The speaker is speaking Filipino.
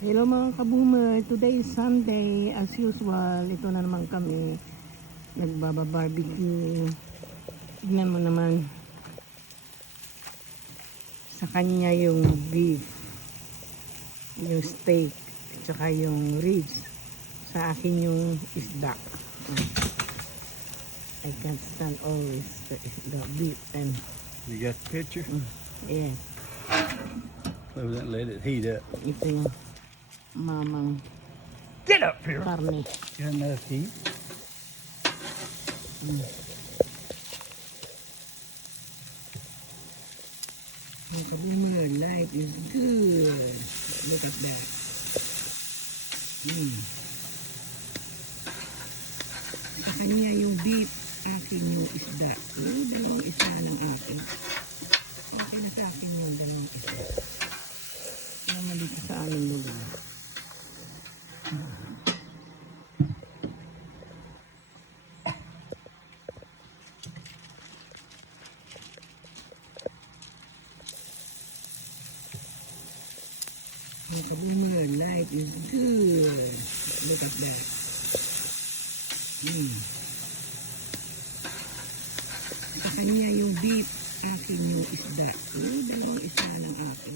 Hello mga kaboomer, today is Sunday as usual. Ito na naman kami nagbabarbecue. Tignan mo naman sa kanya yung beef, yung steak, at saka yung ribs. Sa akin yung isda. I can't stand always the beef and You got the picture? yeah, Let it heat up. ito yung mamang Get up here. karne. Got enough heat? Mga kaboomer, life is good. Look at that. Sa kanya yung beef, akin yung isda. Yung dalawang isa ng akin. Okay na sa akin yung dalawang isa. Naman dito sa aming lugar. Mga kaboomer, life is good. Look at that. Sa kanya yung beef, akin yung isda. Yung dalawang isa ng akin.